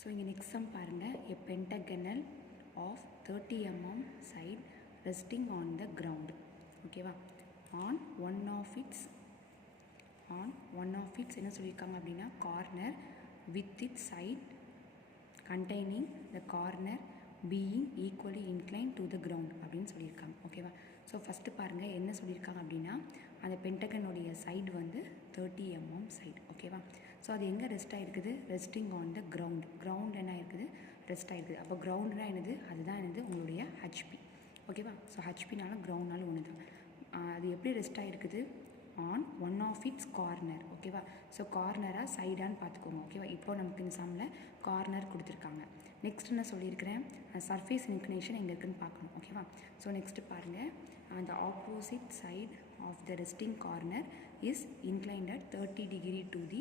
So இங்கே next sum பாருங்கள். A pentagonal of 30 mm side resting on the ground. ஓகேவா? on one of its என்ன சொல்லியிருக்காங்க அப்படின்னா corner with its side containing the corner being equally inclined to the ground அப்படின்னு சொல்லியிருக்காங்க. ஓகேவா? So first பாருங்கள் என்ன சொல்லியிருக்காங்க அப்படின்னா அந்த பென்டகனுடைய சைடு வந்து 30 mm சைடு. ஓகேவா? ஸோ அது எங்கே ரெஸ்ட் ஆகிருக்குது? ரெஸ்டிங் ஆன் த கிரவுண்ட் என்ன ஆயிருக்குது? ரெஸ்ட் ஆகிருக்குது. அப்போ கிரவுண்டுனா என்னது? அதுதான் என்னது? உங்களுடைய ஹெச்பி. ஓகேவா? ஸோ ஹெச்பினாலும் கிரவுண்ட்னாலும் ஒன்று தான். அது எப்படி ரெஸ்ட் ஆகிருக்குது? On one of its corner. ஓகேவா? ஸோ கார்னராக சைடான்னு பார்த்துக்கோங்க. ஓகேவா? இப்போ நமக்கு இந்த சம்மில் கார்னர் கொடுத்துருக்காங்க. நெக்ஸ்ட் என்ன சொல்லியிருக்கிறேன்? சர்ஃபேஸ் இன்க்ளினேஷன் எங்கே இருக்குதுன்னு பார்க்கணும். ஓகேவா? ஸோ நெக்ஸ்ட்டு பாருங்கள். அந்த opposite side of the resting corner is inclined 30 degree to the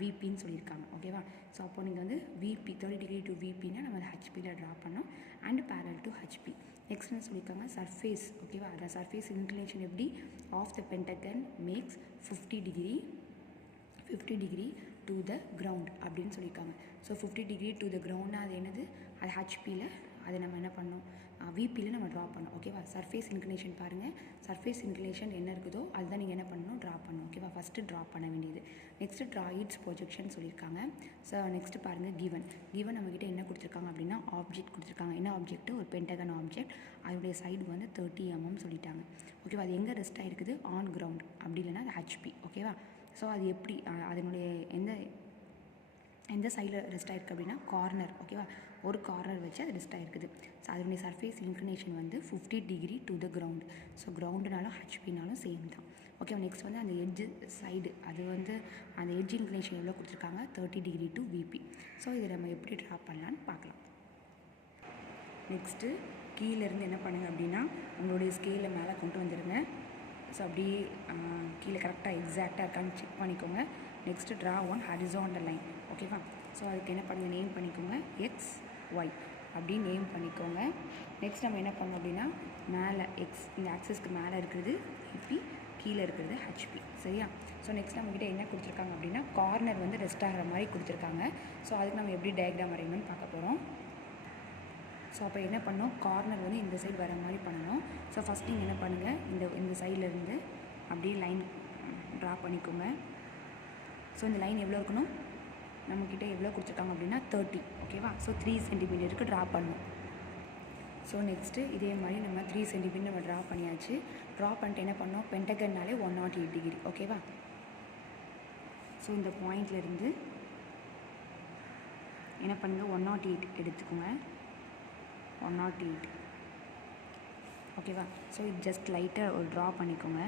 விபின்னு சொல்லியிருக்காங்க. ஓகேவா? ஸோ அப்போ நீங்கள் வந்து விபி 30 degree டு விபின்னா நம்ம ஹெச்பியில் ட்ரா பண்ணோம் and parallel to HP. Next என்ன சொல்லியிருக்காங்க? சர்ஃபேஸ். ஓகேவா? அந்த சர்ஃபேஸ் இன்க்ளினேஷன் எப்படி? Of the pentagon max 50 degree to the ground அப்படின்னு சொல்லியிருக்காங்க. ஸோ 50 degree டு த கிரவுண்ட்னா அது என்னது? அது ஹெச்பியில் அதை நம்ம என்ன பண்ணோம்? விபியில் நம்ம ட்ரா பண்ணோம். ஓகேவா? சர்ஃபேஸ் இன்க்ளினேஷன் பாருங்கள். சர்ஃபேஸ் இன்க்ளினேஷன் என்ன இருக்குதோ அதுதான் நீங்கள் என்ன பண்ணணும்? ட்ரா பண்ணணும். ஓகேவா? ஃபஸ்ட்டு ட்ரா பண்ண வேண்டியது. நெக்ஸ்ட்டு ட்ரா இட்ஸ் ப்ரொஜெக்ஷன் சொல்லியிருக்காங்க. ஸோ நெக்ஸ்ட்டு பாருங்கள் கிவன் நம்மக்கிட்ட என்ன கொடுத்துருக்காங்க அப்படின்னா ஆப்ஜெக்ட் கொடுத்துருக்காங்க. என்ன ஆப்ஜெக்ட்? ஒரு பென்டகன் ஆப்ஜெக்ட். அதோடைய சைடு வந்து 30 mm சொல்லிட்டாங்க. ஓகேவா? அது எங்கே ரெஸ்ட் ஆகிருக்குது? On ground. அப்படி இல்லைன்னா அது ஹெச்பி. ஓகேவா? ஸோ அது எப்படி அதனுடைய எந்த சைடில் ரெஸ்ட் ஆகிருக்கு அப்படின்னா கார்னர். ஓகேவா? ஒரு கார்னர் வச்சு அது ரெஸ்ட் ஆகிருக்குது. ஸோ அதனுடைய சர்ஃபேஸ் இன்க்ளினேஷன் வந்து 50 degree to the ground. So கிரவுண்டுனாலும் ஹெச்பினாலும் சேம் தான். ஓகே. நெக்ஸ்ட் வந்து அந்த எட்ஜு சைடு அது வந்து அந்த எட்ஜ் இன்க்ளினேஷன் எவ்வளோ கொடுத்துருக்காங்க? 30 degree டு விபி. ஸோ இதை நம்ம எப்படி ட்ரா பண்ணலான்னு பார்க்கலாம். நெக்ஸ்ட்டு கீழேருந்து என்ன பண்ணுங்கள் அப்படின்னா உங்களுடைய ஸ்கேலை மேலே கொண்டு வந்துடுங்க. ஸோ அப்படியே கீழே கரெக்டாக எக்ஸாக்டாக இருக்கான்னு செக் பண்ணிக்கோங்க. Next draw one horizontal line. ஓகேவா? ஸோ அதுக்கு என்ன பண்ணுங்கள்? நேம் பண்ணிக்கோங்க எக்ஸ் ஒய் அப்படி நேம் பண்ணிக்கோங்க. நெக்ஸ்ட் நம்ம என்ன பண்ணோம் அப்படின்னா மேலே எக்ஸ் இந்த ஆக்சஸ்க்கு மேலே இருக்கிறது விபி, கீழே இருக்கிறது ஹெச்பி. சரியா? ஸோ நெக்ஸ்ட் நம்மக்கிட்ட என்ன கொடுத்துருக்காங்க அப்படின்னா கார்னர் வந்து ரெஸ்ட் ஆகிற மாதிரி கொடுத்துருக்காங்க. ஸோ அதுக்கு நம்ம எப்படி டயக்ராம் வரையணும்னு பார்க்க போகிறோம். ஸோ அப்போ என்ன பண்ணோம்? கார்னர் வந்து இந்த சைடு வர மாதிரி பண்ணணும். ஸோ ஃபஸ்ட் நீங்கள் என்ன பண்ணுங்கள்? இந்த சைட்லேருந்து அப்படியே லைன் ட்ரா பண்ணிக்கோங்க. ஸோ இந்த லைன் எவ்வளோ இருக்கணும்? நம்மக்கிட்ட எவ்வளோ கொடுத்துருக்காங்க அப்படின்னா 30. ஓகேவா? ஸோ 3 cm ட்ரா பண்ணணும். ஸோ நெக்ஸ்ட்டு இதே மாதிரி நம்ம 3 cm நம்ம ட்ரா பண்ணியாச்சு. ட்ரா பண்ணிட்டு என்ன பண்ணோம்? பென்டகன்னாலே 108 degree. ஓகேவா? ஸோ இந்த பாயிண்ட்லேருந்து என்ன பண்ணுங்கள்? 108 எடுத்துக்கோங்க. 108. ஓகேவா? ஸோ இது ஜஸ்ட் லைட்டாக ஒரு ட்ரா பண்ணிக்கோங்க.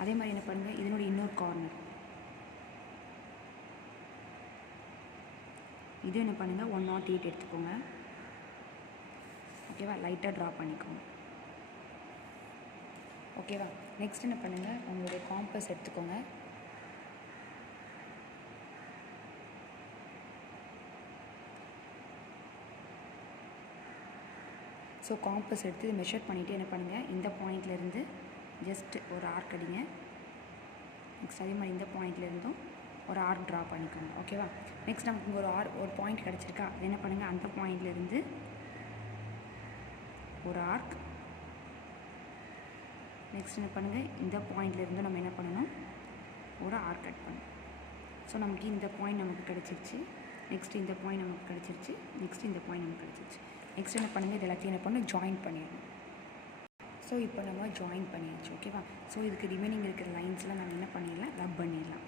அதே மாதிரி என்ன பண்ணுங்கள்? இதனுடைய இன்னொரு கார்னர் இது என்ன பண்ணுங்கள்? 108 எடுத்துக்கோங்க. ஓகேவா? லைட்டாக ட்ரா பண்ணிக்கோங்க. ஓகேவா? நெக்ஸ்ட் என்ன பண்ணுங்கள்? உங்களுடைய காம்பஸ் எடுத்துக்கோங்க. ஸோ காம்பஸ் எடுத்து இது மெஷர் பண்ணிவிட்டு என்ன பண்ணுங்கள்? இந்த பாயிண்ட்லேருந்து ஜஸ்ட் ஒரு ஆர்க் அடிங்க. நெக்ஸ்ட் அதே மாதிரி இந்த பாயிண்ட்லேருந்தும் ஒரு ஆர்க் ட்ரா பண்ணிக்கோங்க. ஓகேவா? நெக்ஸ்ட் நமக்கு இங்கே ஒரு பாயிண்ட் கிடச்சிருக்கா? அது என்ன பண்ணுங்கள்? அந்த பாயிண்ட்லேருந்து ஒரு ஆர்க். நெக்ஸ்ட் என்ன பண்ணுங்கள்? இந்த பாயிண்ட்லேருந்து நம்ம என்ன பண்ணணும்? ஒரு ஆர்க் கட் பண்ணணும். ஸோ நமக்கு இந்த பாயிண்ட் நமக்கு கிடச்சிருச்சு. நெக்ஸ்ட் இந்த பாயிண்ட் நமக்கு கிடச்சிருச்சு. நெக்ஸ்ட் இந்த பாயிண்ட் நமக்கு கிடச்சிருச்சு. நெக்ஸ்ட் என்ன பண்ணுங்கள்? இது எல்லாத்தையும் என்ன பண்ணணும்? ஜாயின் பண்ணிடணும். ஸோ இப்போ நம்ம ஜாயின் பண்ணியாச்சு. ஓகேவா? ஸோ இதுக்கு ரிமைனிங் இருக்கிற லைன்ஸ்லாம் நம்ம என்ன பண்ணிடலாம்? ரப் பண்ணிடலாம்.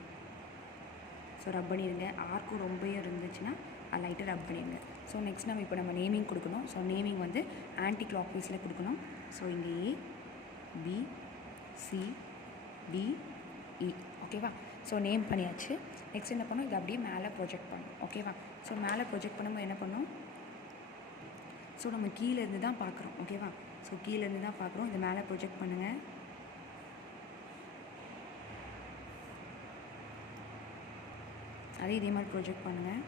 ஸோ ரப் பண்ணிடுங்க. ஆர்க்கும் ரொம்பவே இருந்துச்சுன்னா அது லைட்டாக ரப் பண்ணிடுங்க. ஸோ நெக்ஸ்ட் நம்ம இப்போ நம்ம நேமிங் கொடுக்கணும். ஸோ நேமிங் வந்து ஆன்டி கிளாக் வைஸில் கொடுக்கணும். ஸோ இங்கே ஏ பி சி டி இ. ஓகேவா? ஸோ நேம் பண்ணியாச்சு. நெக்ஸ்ட் என்ன பண்ணணும்? இது அப்படியே மேலே ப்ரொஜெக்ட் பண்ணணும். ஓகேவா? ஸோ மேலே ப்ரொஜெக்ட் பண்ணும்போது என்ன பண்ணணும்? ஸோ நம்ம கீழேருந்து தான் பார்க்குறோம். ஓகேவா? ஸோ கீழேருந்து தான் பார்க்குறோம். இது மேலே ப்ரொஜெக்ட் பண்ணுங்கள். அதே இதே மாதிரி ப்ரொஜெக்ட் பண்ணுங்கள்.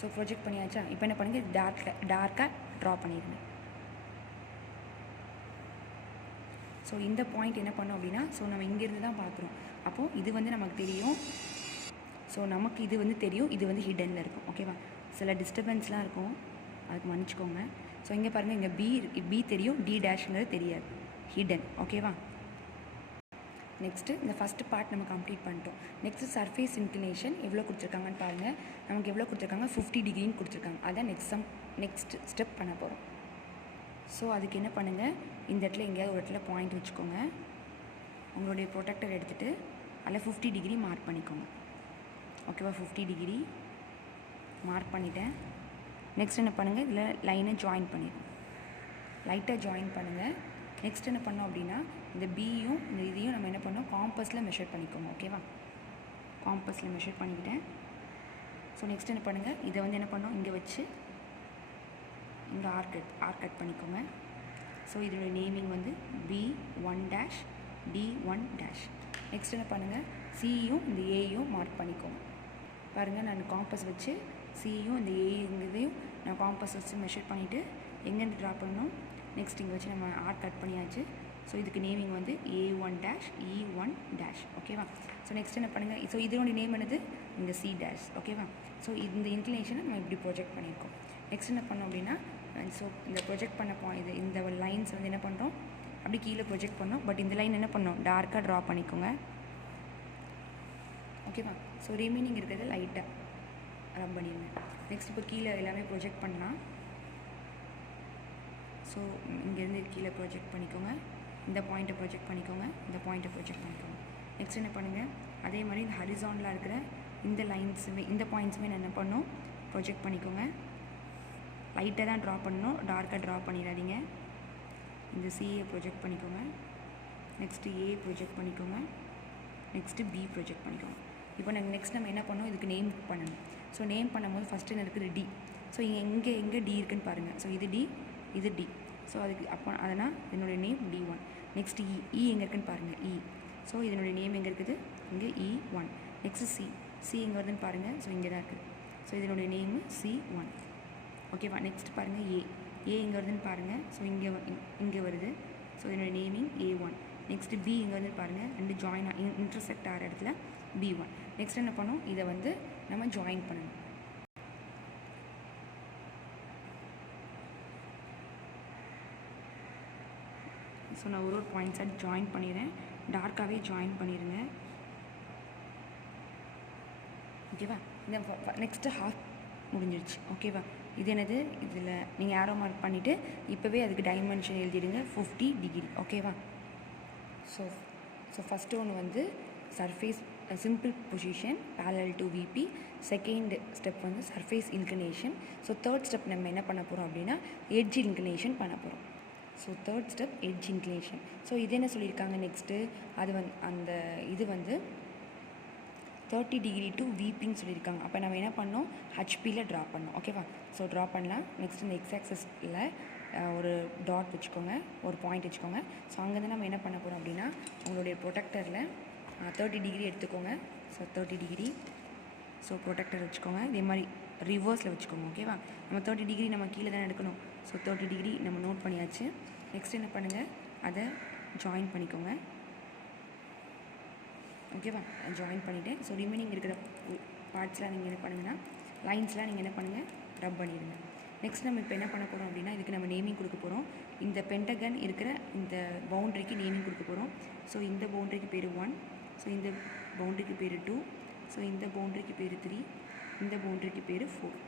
ஸோ ப்ரொஜெக்ட் பண்ணியாச்சா? இப்போ என்ன பண்ணுங்கள்? டார்க்காக ட்ரா பண்ணிடுங்க. ஸோ இந்த பாயிண்ட் என்ன பண்ணோம் அப்படின்னா ஸோ நம்ம இங்கேருந்து தான் பார்க்குறோம். அப்போது இது வந்து நமக்கு தெரியும். ஸோ நமக்கு இது வந்து தெரியும், இது வந்து ஹிடனில் இருக்கும். ஓகேவா? சில டிஸ்டர்பன்ஸ்லாம் இருக்கும், அதுக்கு மன்னிச்சிக்கோங்க. ஸோ இங்கே பாருங்கள், இங்கே பி தெரியும், டி டேஷ்ங்கிறது தெரியாது, ஹிடன். ஓகேவா? நெக்ஸ்ட்டு இந்த ஃபஸ்ட்டு பார்ட் நம்ம கம்ப்ளீட் பண்ணிட்டோம். நெக்ஸ்ட்டு சர்ஃபேஸ் இன்க்ளினேஷன் எவ்வளோ கொடுத்துருக்காங்கன்னு பாருங்கள். நமக்கு எவ்வளோ கொடுத்துருக்காங்க, 50 டிகிரின்னு கொடுத்துருக்காங்க. அதான் நெக்ஸ்ட் ஸ்டெப் பண்ண போகிறோம். ஸோ அதுக்கு என்ன பண்ணுங்கள், இந்த இடத்துல எங்கேயாவது ஒரு இடத்துல பாயிண்ட் வச்சுக்கோங்க. உங்களுடைய ப்ரொடெக்டர் எடுத்துகிட்டு அதில் 50 டிகிரி மார்க் பண்ணிக்கோங்க. ஓகேவா? 50 டிகிரி மார்க் பண்ணிட்டேன். நெக்ஸ்ட் என்ன பண்ணுங்கள், இதில் லைனை ஜாயின் பண்ணிடுங்க, லைட்டாக ஜாயின் பண்ணுங்கள். நெக்ஸ்ட் என்ன பண்ணோம் அப்படின்னா, இந்த பியும் இந்த இதையும் நம்ம என்ன பண்ணோம், காம்பஸில் மெஷர் பண்ணிக்கோங்க. ஓகேவா? காம்பஸில் மெஷர் பண்ணிக்கிட்டேன். ஸோ நெக்ஸ்ட் என்ன பண்ணுங்கள், இதை வந்து என்ன பண்ணோம், இங்கே வச்சு இங்கே ஆர்க் கட் பண்ணிக்கோங்க. ஸோ இதோட நேமிங் வந்து B1 dash D1 dash. Next என்ன பண்ணுங்கள், சியும் இந்த ஏயும் மார்க் பண்ணிக்கோங்க. பாருங்கள், நான் காம்பஸ் வச்சு சியும் இந்த ஏங்கிறதையும் நான் காம்பஸ் வச்சு மெஷர் பண்ணிவிட்டு எங்கேருந்து ட்ரா பண்ணணும், நெக்ஸ்ட் இங்கே வச்சு நம்ம ஆர்க் கட் பண்ணியாச்சு. ஸோ இதுக்கு நேமிங் வந்து A1 டேஷ் E1 டேஷ். ஓகேவா? ஸோ நெக்ஸ்ட் என்ன பண்ணுங்கள், ஸோ இதோட நேம் என்னது, இந்த C டேஷ். ஓகேவா? ஸோ இந்த இன்க்ளினேஷனை நம்ம இப்படி ப்ரொஜெக்ட் பண்ணியிருக்கோம். நெக்ஸ்ட் என்ன பண்ணோம் அப்படின்னா, ஸோ இந்த ப்ரொஜெக்ட் பண்ண இந்த லைன்ஸ் வந்து என்ன பண்ணுறோம், அப்படி கீழே ப்ரொஜெக்ட் பண்ணோம். பட் இந்த லைன் என்ன பண்ணோம், டார்க்காக ட்ரா பண்ணிக்கோங்க. ஓகேவா? ஸோ ரிமைனிங் இருக்கிறது லைட்டாக ரப் பண்ணிடுங்க. நெக்ஸ்ட் இப்போ கீழே எல்லாமே ப்ரொஜெக்ட் பண்ணலாம். ஸோ இங்கேருந்து கீழே ப்ரொஜெக்ட் பண்ணிக்கோங்க, இந்த பாயிண்ட்டை ப்ரொஜெக்ட் பண்ணிக்கோங்க, இந்த பாயிண்ட்டை ப்ரொஜெக்ட் பண்ணிக்கோங்க. நெக்ஸ்ட் என்ன பண்ணுங்கள், அதே மாதிரி இந்த ஹரிசாண்டலாக இருக்கிற இந்த லைன்ஸுமே இந்த பாயிண்ட்ஸுமே நான் என்ன பண்ணணும், ப்ரொஜெக்ட் பண்ணிக்கோங்க. லைட்டாக தான் ட்ரா பண்ணணும், டார்க்காக ட்ரா பண்ணிடாதீங்க. இந்த சிஏ ப்ரொஜெக்ட் பண்ணிக்கோங்க. நெக்ஸ்ட்டு ஏ ப்ரொஜெக்ட் பண்ணிக்கோங்க. நெக்ஸ்ட்டு பி ப்ரொஜெக்ட் பண்ணிக்கோங்க. இப்போ நெக்ஸ்ட் நம்ம என்ன பண்ணோம், இதுக்கு நேம் பண்ணணும். ஸோ நேம் பண்ணும்போது ஃபஸ்ட்டு என்ன இருக்குது, டி. ஸோ எங்கே டி இருக்குதுன்னு பாருங்கள். ஸோ இது டி, இது டி. ஸோ அதுக்கு அப்போ அதனால் என்னுடைய நேம் D1. நெக்ஸ்ட் இ எங்கே இருக்குதுன்னு பாருங்கள், இ. ஸோ இதனுடைய நேம் எங்கே இருக்குது, இங்கே E1. நெக்ஸ்ட்டு சி எங்கே வருதுன்னு பாருங்கள். ஸோ இங்கே தான் இருக்குது. ஸோ இதனுடைய நேமு C1. ஓகேவா? நெக்ஸ்ட் பாருங்கள், ஏ எங்கே வருதுன்னு பாருங்கள். ஸோ இங்கே வருது. ஸோ இதனுடைய நேமிங் A1. நெக்ஸ்ட்டு பி இங்கே வந்து பாருங்கள், ரெண்டு ஜாயின் இன்டர்செக்ட் ஆகிற இடத்துல B1. நெக்ஸ்ட் என்ன பண்ணோம், இதை வந்து நம்ம ஜாயின் பண்ணணும். ஸோ நான் ஒரு பாயிண்ட்ஸாக ஜாயின் பண்ணிடுறேன், டார்க்காகவே ஜாயின் பண்ணிடுங்க. ஓகேவா? இந்த நெக்ஸ்ட்டு ஹாஃப் முடிஞ்சிடுச்சு. ஓகேவா? இது என்னது, இதில் நீங்கள் ஆரோ மார்க் பண்ணிவிட்டு இப்போவே அதுக்கு டைமென்ஷன் எழுதிடுங்க, 50 டிகிரி. ஓகேவா? ஸோ ஃபஸ்ட்டு ஒன்று வந்து surface simple position parallel to VP. Second step வந்து surface inclination. So third step நம்ம என்ன பண்ண போகிறோம் அப்படின்னா, எட்ஜ் இன்க்ளினேஷன் பண்ண போகிறோம். So third step edge inclination. So இது என்ன சொல்லியிருக்காங்க நெக்ஸ்ட்டு, அது அந்த இது வந்து 30 டிகிரி டு விபின்னு சொல்லியிருக்காங்க. அப்போ நம்ம என்ன பண்ணோம், ஹெச்பியில் ட்ரா பண்ணோம். ஓகேவா? ஸோ ட்ரா பண்ணலாம். நெக்ஸ்ட் இந்த எக்ஸாக்சஸில் ஒரு டாட் வச்சுக்கோங்க, ஒரு பாயிண்ட் வச்சுக்கோங்க. ஸோ அங்கேருந்து நம்ம என்ன பண்ண போகிறோம் அப்படின்னா, உங்களுடைய ப்ரொடெக்டரில் 30 டிகிரி எடுத்துக்கோங்க. So 30 degree. ஸோ ப்ரொடெக்டர் வச்சுக்கோங்க, இதே மாதிரி ரிவர்ஸில் வச்சுக்கோங்க. ஓகேவா? நம்ம 30 டிகிரி நம்ம கீழே தானே எடுக்கணும். ஸோ 30 டிகிரி நம்ம நோட் பண்ணியாச்சு. நெக்ஸ்ட் என்ன பண்ணுங்கள், அதை ஜாயின் பண்ணிக்கோங்க. ஓகேவா? ஜாயின் பண்ணிவிட்டேன். ஸோ ரிமைனிங் இருக்கிற பார்ட்ஸ்லாம் நீங்கள் என்ன பண்ணுங்கன்னா, லைன்ஸ்லாம் நீங்கள் என்ன பண்ணுங்கள், ரப் பண்ணிடுங்க. நெக்ஸ்ட் நம்ம இப்போ என்ன பண்ண போகிறோம் அப்படின்னா, இதுக்கு நம்ம நேமிங் கொடுக்க போகிறோம். இந்த பென்டகன் இருக்கிற இந்த பவுண்ட்ரிக்கு நேமிங் கொடுக்க போகிறோம். ஸோ இந்த பவுண்ட்ரிக்கு பேர் 1, ஸோ இந்த பவுண்ட்ரிக்கு பேர் 2, ஸோ இந்த பவுண்ட்ரிக்கு பேர் 3, இந்த பவுண்ட்ரிக்கு பேர் 4.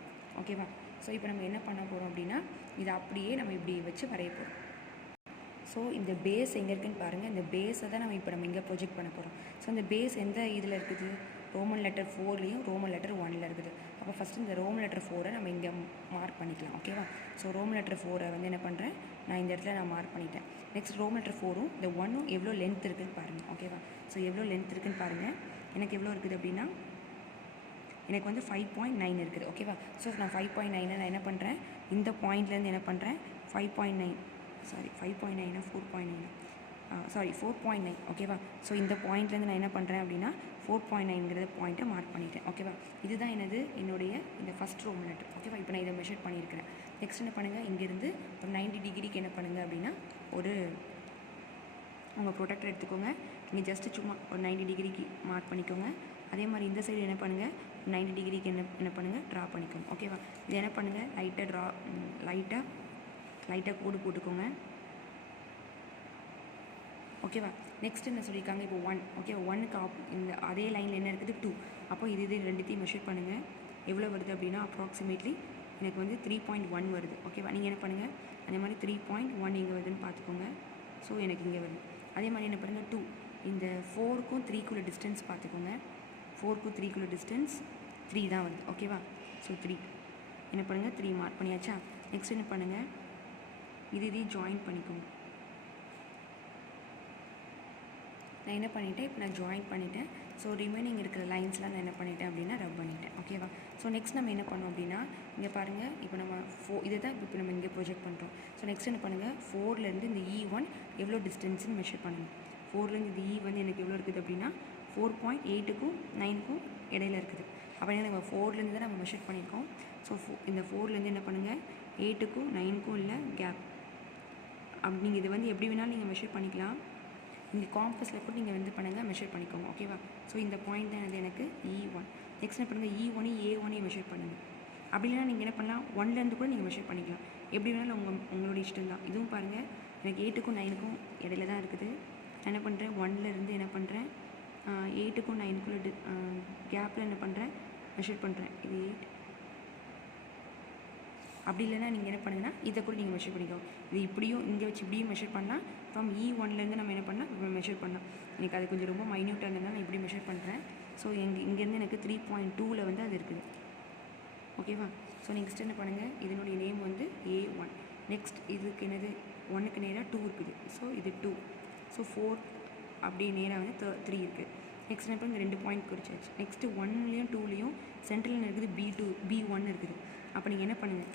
ஓகேவா? ஸோ இப்போ நம்ம என்ன பண்ண போகிறோம் அப்படின்னா, இதை அப்படியே நம்ம இப்படி வச்சு வரைய போகிறோம். ஸோ இந்த பேஸ் எங்கே இருக்குதுன்னு பாருங்கள். இந்த பேஸை தான் நம்ம இங்கே ப்ரொஜெக்ட் பண்ண போகிறோம். ஸோ இந்த பேஸ் எந்த இதில் இருக்குது, ரோமன் லெட்டர் 4லேயும் ரோமன் லெட்டர் 1ல் இருக்குது. அப்போ ஃபஸ்ட்டு இந்த ரோமன் லெட்டர் 4 நம்ம இங்கே மார்க் பண்ணிக்கலாம். ஓகேவா? ஸோ ரோமன் லெட்டர் 4 வந்து என்ன பண்ணுறேன், நான் இந்த இடத்துல நான் மார்க் பண்ணிட்டேன். நெக்ஸ்ட் ரோமன் லெட்டர் 4ம் இந்த 1ம் எவ்வளோ லென்த் இருக்குதுன்னு பாருங்கள். ஓகேவா? ஸோ எவ்வளோ லென்த் இருக்குதுன்னு பாருங்கள். எனக்கு எவ்வளோ இருக்குது அப்படின்னா, எனக்கு வந்து 5.9 இருக்குது. ஓகேவா? ஸோ நான் 5.9 நான் என்ன பண்ணுறேன், இந்த பாயிண்ட்லேருந்து என்ன பண்ணுறேன், 5.9 5.9 4.9. ஓகேவா? ஸோ இந்த பாயிண்ட்லேருந்து நான் என்ன பண்ணுறேன் அப்படின்னா 4.9ங்கிற பாயிண்ட்டை மார்க் பண்ணிட்டேன். ஓகேவா? இதுதான் என்னுடைய இந்த ஃபஸ்ட் ரோமன் லெட்டர். ஓகேவா? இப்போ நான் இதை மெஷர் பண்ணியிருக்கிறேன். நெக்ஸ்ட் என்ன பண்ணுங்கள், இங்கேருந்து ஒரு 90 டிகிரிக்கு என்ன பண்ணுங்கள் அப்படின்னா, உங்கள் ப்ரொடெக்டர் எடுத்துக்கோங்க. நீங்கள் ஜஸ்ட்டு சும்மா ஒரு 90 டிகிரிக்கு மார்க் பண்ணிக்கோங்க. அதே மாதிரி இந்த சைடு என்ன பண்ணுங்கள் 90 டிகிரிக்கு என்ன பண்ணுங்கள் ட்ரா பண்ணிக்கோங்க. ஓகேவா? இது என்ன பண்ணுங்கள் லைட்டாக கோடு போட்டுக்கோங்க. ஓகேவா? நெக்ஸ்ட் என்ன சொல்லியிருக்காங்க, இப்போ 1. ஓகே, 1க்கு இந்த அதே லைனில் என்ன இருக்குது 2. அப்போ இது ரெண்டுத்தையும் மெஷர் பண்ணுங்கள். எவ்வளோ வருது அப்படின்னா அப்ராக்சிமேட்லி எனக்கு வந்து 3.1 வருது. ஓகேவா? நீங்கள் என்ன பண்ணுங்கள், அதே மாதிரி 3.1 எங்கே வருதுன்னு பார்த்துக்கோங்க. ஸோ எனக்கு இங்கே வருது. அதே மாதிரி என்ன பண்ணுங்கள் 2. இந்த 4க்கும் 3க்குள்ள டிஸ்டன்ஸ் பார்த்துக்கோங்க. 4க்கும் 3க்குள்ள டிஸ்டன்ஸ் 3 தான் வருது. ஓகேவா? ஸோ 3 என்ன பண்ணுங்கள் 3 மார்க் பண்ணியாச்சா? நெக்ஸ்ட் என்ன பண்ணுங்கள், இதையும் ஜாயின் பண்ணிக்கோங்க. நான் என்ன பண்ணிட்டேன், இப்போ நான் ஜாயின் பண்ணிட்டேன். ஸோ ரிமைனிங் இருக்கிற லைன்ஸ்லாம் நான் என்ன பண்ணிட்டேன் அப்படின்னா ரப் பண்ணிட்டேன். ஓகேவா? ஸோ நெக்ஸ்ட் நம்ம என்ன பண்ணோம் அப்படின்னா, இங்கே பாருங்கள், இப்போ நம்ம இதை தான் இப்போ நம்ம இங்கே ப்ரொஜெக்ட் பண்ணுறோம். ஸோ நெக்ஸ்ட் என்ன பண்ணுங்கள், 4லேருந்து இந்த E1 எவ்வளோ டிஸ்டன்ஸ்னு மெஷர் பண்ணுங்கள். 4லேருந்து இந்த E வந்து எனக்கு எவ்வளோ இருக்குது அப்படின்னா 4.8க்கும் 9க்கும் இடையில இருக்குது. அப்படின்னா நம்ம 4லேருந்து தான் நம்ம மெஷர் பண்ணியிருக்கோம். ஸோ இந்த 4லேருந்து என்ன பண்ணுங்கள், 8க்கும் 9க்கும் உள்ள கேப். அப்படி நீங்கள் இது வந்து எப்படி வேணாலும் நீங்கள் மெஷர் பண்ணிக்கலாம். இங்கே காம்பஸில் கூட நீங்கள் வந்து பண்ணுங்கள், மெஷர் பண்ணிக்கோங்க. ஓகேவா? ஸோ இந்த பாயிண்ட் தான் எனக்கு E1. நெக்ஸ்ட் என்ன பண்ணுங்கள், E1 A1 மெஷர் பண்ணுங்கள். அப்படி இல்லைனா நீங்கள் என்ன பண்ணலாம், 1லேருந்து கூட நீங்கள் மெஷர் பண்ணிக்கலாம். எப்படி வேணாலும் உங்களோட இஷ்டம் தான். இதுவும் பாருங்கள், எனக்கு 8க்கும் 9க்கும் இடையில தான் இருக்குது. நான் என்ன பண்ணுறேன், 1லேருந்து என்ன பண்ணுறேன், 8க்கும் 9க்குள்ள கேப்பில் என்ன பண்ணுறேன், மெஷர் பண்ணுறேன். இது 8. அப்படி இல்லைனா நீங்கள் என்ன பண்ணுங்கன்னா இதை கூட நீங்கள் மெஷர் பண்ணிக்கோங்க. இது இப்படியும் இங்கே வச்சு இப்படியும் மெஷர் பண்ணால் ஃப்ரம் E1லேருந்து நம்ம என்ன பண்ணால் இப்போ மெஷர் பண்ணலாம். எனக்கு அது கொஞ்சம் ரொம்ப மைன்யூட்டாக இருந்ததுனால நான் இப்படி மெஷர் பண்ணுறேன். ஸோ இங்கேருந்து எனக்கு 3.2ல் வந்து அது இருக்குது. ஓகேவா? ஸோ நெக்ஸ்ட் என்ன பண்ணுங்கள், இதனுடைய நேம் வந்து A1. நெக்ஸ்ட் இதுக்கு என்னது, 1க்கு நேராக 2 இருக்குது. ஸோ இது 2. ஸோ 4 அப்படியே நேராக வந்து 3 இருக்குது. நெக்ஸ்ட் என்ன பண்ணுங்க, 2 பாயிண்ட் குறிச்சாச்சு. நெக்ஸ்ட்டு 1லேயும் 2லேயும் சென்ட்ரலில் இருக்குது B1 இருக்குது. அப்போ நீங்கள் என்ன பண்ணுங்கள்,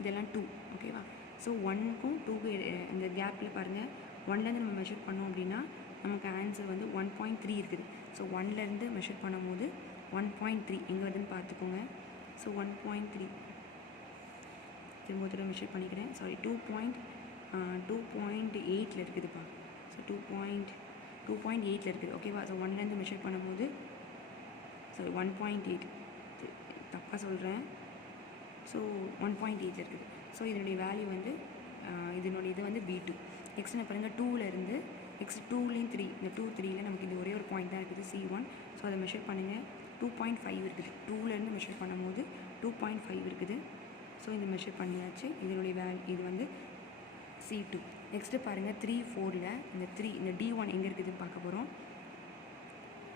இதெல்லாம் 2. ஓகேவா? ஸோ 1க்கும் 2க்கும் இந்த கேப்பில் பாருங்கள், 1லேருந்து நம்ம மெஷர் பண்ணோம் அப்படின்னா நமக்கு ஆன்சர் வந்து 1.3 இருக்குது. ஸோ 1லேருந்து மெஷர் பண்ணும்போது 1.3 எங்கே வருதுன்னு பார்த்துக்கோங்க. ஸோ 1.3 திரும்ப தடவை மெஷர் பண்ணிக்கிறேன். சாரி, 2.8ல் இருக்குதுப்பா. ஸோ 2.8ல் இருக்குது. ஓகேவா? ஸோ 1லேருந்து மெஷர் பண்ணும்போது சாரி 1.8 தப்பாக சொல்கிறேன். ஸோ 1.8 இருக்குது. ஸோ இதனுடைய வேல்யூ வந்து இதனுடைய இது வந்து B2. நெக்ஸ்ட் என்ன பாருங்கள், 2லேருந்து நெக்ஸ்ட் 2லேயும் 3. இந்த 3ல் நமக்கு இந்த ஒரே ஒரு பாயிண்ட் தான் இருக்குது, C1. ஸோ அதை மெஷர் பண்ணுங்கள். 2.5 இருக்குது. 2லேருந்து மெஷர் பண்ணும்போது 2.5 இருக்குது. ஸோ இது மெஷர் பண்ணியாச்சு. இதனுடைய இது வந்து C2. நெக்ஸ்ட்டு பாருங்கள் 3, 4ல் இந்த D1 எங்கே இருக்குதுன்னு பார்க்க போகிறோம்.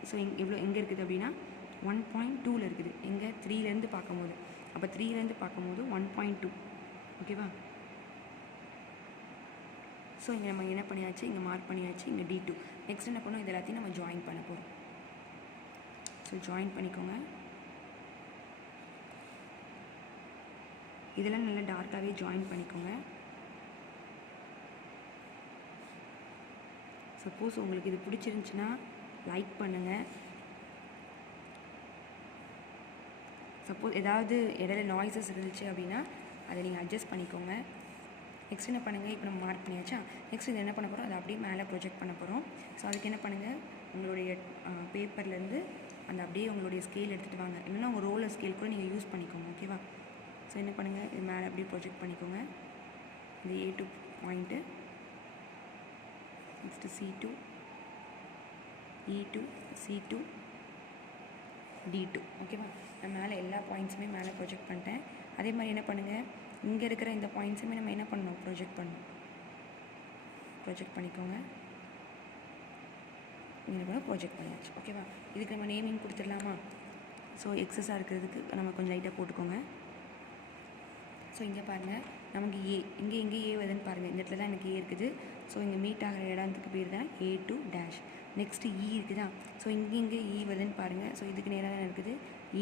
ஸோ எங்கே இருக்குது அப்படின்னா 1.2ல் இருக்குது. எங்கே 3லேருந்து பார்க்கும்போது. அப்போ 3லேருந்து பார்க்கும்போது 1.2. ஓகேவா? ஸோ இங்கே நம்ம என்ன பண்ணியாச்சு, இங்கே மார்க் பண்ணியாச்சு. இங்கே D2. நெக்ஸ்ட் என்ன பண்ணோம், இது எல்லாத்தையும் நம்ம ஜாயின் பண்ண போகிறோம். ஸோ ஜாயின் பண்ணிக்கோங்க. இதெல்லாம் நல்லா டார்க்காகவே ஜாயின் பண்ணிக்கோங்க. சப்போஸ் உங்களுக்கு இது பிடிச்சிருந்துச்சின்னா லைக் பண்ணுங்கள். சப்போஸ் ஏதாவது இடையில நாய்ஸஸ் இருந்துச்சு அப்படின்னா அதை நீங்கள் அட்ஜஸ்ட் பண்ணிக்கோங்க. நெக்ஸ்ட் என்ன பண்ணுங்கள், இப்போ நம்ம மார்க் பண்ணியாச்சா? நெக்ஸ்ட் இது என்ன பண்ண போகிறோம், அதை அப்படியே மேலே ப்ரொஜெக்ட் பண்ண போகிறோம். ஸோ அதுக்கு என்ன பண்ணுங்கள், உங்களுடைய பேப்பர்லேருந்து அந்த அப்படியே உங்களுடைய ஸ்கேல் எடுத்துகிட்டு வாங்க. இல்லைன்னா உங்கள் ரோலர் ஸ்கேல் கூட நீங்கள் யூஸ் பண்ணிக்கோங்க. ஓகேவா? ஸோ என்ன பண்ணுங்கள், இது மேலே அப்படியே ப்ரொஜெக்ட் பண்ணிக்கோங்க. இந்த A2 point, next C2, E2, C2, D2. ஓகேவா? நான் மேலே எல்லா பாயிண்ட்ஸுமே மேலே ப்ரொஜெக்ட் பண்ணிட்டேன். அதே மாதிரி என்ன பண்ணுங்கள், இங்கே இருக்கிற இந்த பாயிண்ட்ஸுமே நம்ம என்ன பண்ணணும், ப்ரொஜெக்ட் பண்ணிக்கோங்க. இங்கே கூட ப்ரொஜெக்ட் பண்ணியாச்சு. ஓகேவா? இதுக்கு நம்ம நேமிங் கொடுத்துடலாமா? ஸோ எக்ஸஸாக இருக்கிறதுக்கு நம்ம கொஞ்சம் லைட்டாக போட்டுக்கோங்க. ஸோ இங்கே பாருங்கள், நமக்கு எங்கே ஏ வருதுன்னு பாருங்கள். இந்த இடத்துல தான் எனக்கு ஏ இருக்குது. ஸோ இங்கே மீட் ஆகிற இடத்துக்கு பேர் தான் A2 டேஷ். நெக்ஸ்ட்டு இருக்குதா? ஸோ இங்கே E வருதுன்னு பாருங்கள். ஸோ இதுக்கு நேராக தான் இருக்குது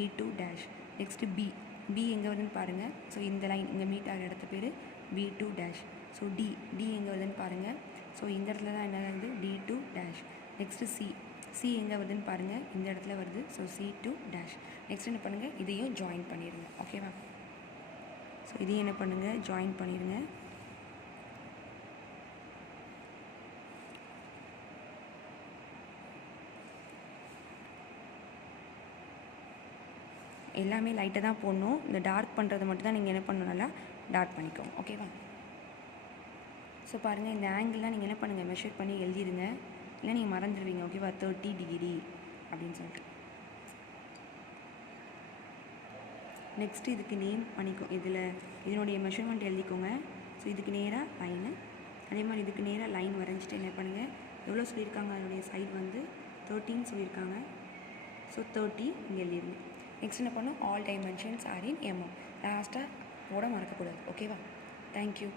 E2 டேஷ். நெக்ஸ்ட்டு பி எங்கே வருதுன்னு பாருங்கள். ஸோ இந்த லைன் இங்கே மீட் ஆகிற இடத்து பேர் B2 டேஷ். ஸோ டி எங்கே வருதுன்னு பாருங்கள். ஸோ இந்த இடத்துல தான் என்ன வருது, D2 டேஷ். நெக்ஸ்ட்டு சி எங்கே வருதுன்னு பாருங்கள், இந்த இடத்துல வருது. So C2 dash. நெக்ஸ்ட் என்ன பண்ணுங்கள், இதையும் ஜாயின் பண்ணிடுங்க. ஓகேவா? ஸோ இதையும் என்ன பண்ணுங்கள், ஜாயின் பண்ணிடுங்க. எல்லாமே லைட்டாக தான் போடணும். இந்த டார்க் பண்ணுறது மட்டும் தான் நீங்கள் என்ன பண்ணணும், நல்லா டார்க் பண்ணிக்கோங்க. ஓகேவா? ஸோ பாருங்கள், இந்த ஆங்கிள்லாம் நீங்கள் என்ன பண்ணுங்கள், மெஷர் பண்ணி எழுதிடுங்க. இல்லை நீங்கள் மறந்துடுவீங்க. ஓகேவா? 30 டிகிரி அப்படின்னு சொல்லிட்டு. நெக்ஸ்ட்டு இதுக்கு நேம் பண்ணிக்கோ. இதனுடைய மெஷர்மெண்ட் எழுதிக்கோங்க. ஸோ இதுக்கு நேராக லைனு, அதே மாதிரி இதுக்கு நேராக லைன் வரைஞ்சிட்டு என்ன பண்ணுங்கள், எவ்வளோ சொல்லியிருக்காங்க அதனுடைய சைடு வந்து 13 சொல்லியிருக்காங்க. ஸோ 30 இங்கே எழுதிடுங்க. நெக்ஸ்ட் என்ன பண்ணணும், ஆல் டைமென்ஷன்ஸ் ஆர் இன் எம்எம். லாஸ்ட்டாக போட மறக்கக்கூடாது. ஓகேவா? தேங்க்யூ.